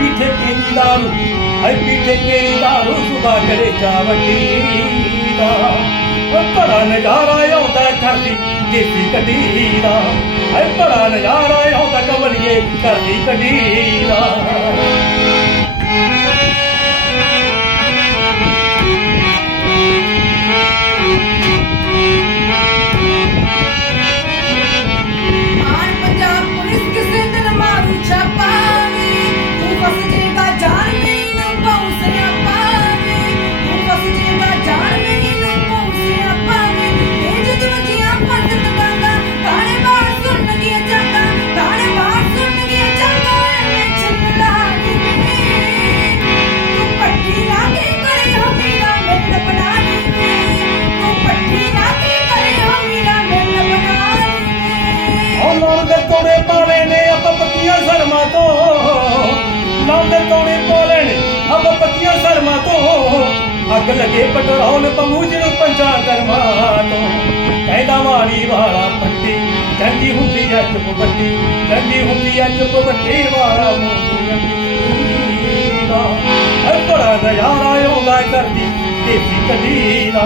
ਪੀਠੇ ਕੀ ਦਾਰੂ ਹਾਏ ਪੀਠੇ ਕੀ ਦਾਰੂ ਸੁਦਾ ਕਰੇ ਚਾਵਟੀ ਦਾ। ਉਹ ਬੜਾ ਨਜ਼ਾਰਾ ਆਉਂਦਾ ਦੇਸੀ ਕੱਢੀ ਦਾ। ਹਾਏ ਬੜਾ ਨਜ਼ਾਰਾ ਆਉਂਦਾ ਕਮਲੀਏ ਕਰਦੀ ਕੱਢੀ ਦਾ। ਅੱਗ ਲੱਗੇ ਪੈਟਰੋਲ ਪੰਮੂਜ ਨੂੰ ਪੰਜਾ ਕਰਮਾਂ ਤੋਂ। ਕਹਿੰਦਾ ਮਾਰੀ ਵਾਲਾ ਪੱਟੀ ਚੰਗੀ ਹੁੰਦੀ ਐ ਚੁੱਪ ਬੱਟੀ ਚੰਗੀ ਹੁੰਦੀ ਐ ਚੁੱਪ ਬੱਟੀ ਵਾਲਾ ਮੂੰਹ ਦਾ ਐ ਬੜਾ ਨਜ਼ਾਰਾ ਆਉਂਦਾ ਕਰਦੀ ਦੇਸੀ ਕੱਢੀ ਦਾ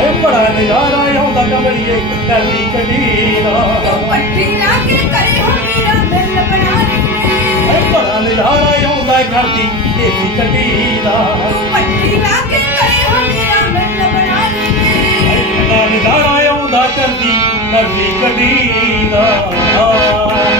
ਐ ਬੜਾ ਨਜ਼ਾਰਾ ਆਉਂਦਾ ਕਮਲੀਏ ਕਰਦੀ ਕੱਢੀ ਦਾ ਪੱਟੀ ਲਾ ਕੇ ਕਰੇ ਹੋ ਮੇਰਾ ਮਿਲ ਬਣਾ ਲਈ ਐ ਬੜਾ ਨਜ਼ਾਰਾ ਆਉਂਦਾ ਕਰਦੀ ਦੇਸੀ ਕੱਢੀ ਦਾ ਪੱਟੀ ਬੜਾ ਕਦੀ ਆਉਂਦਾ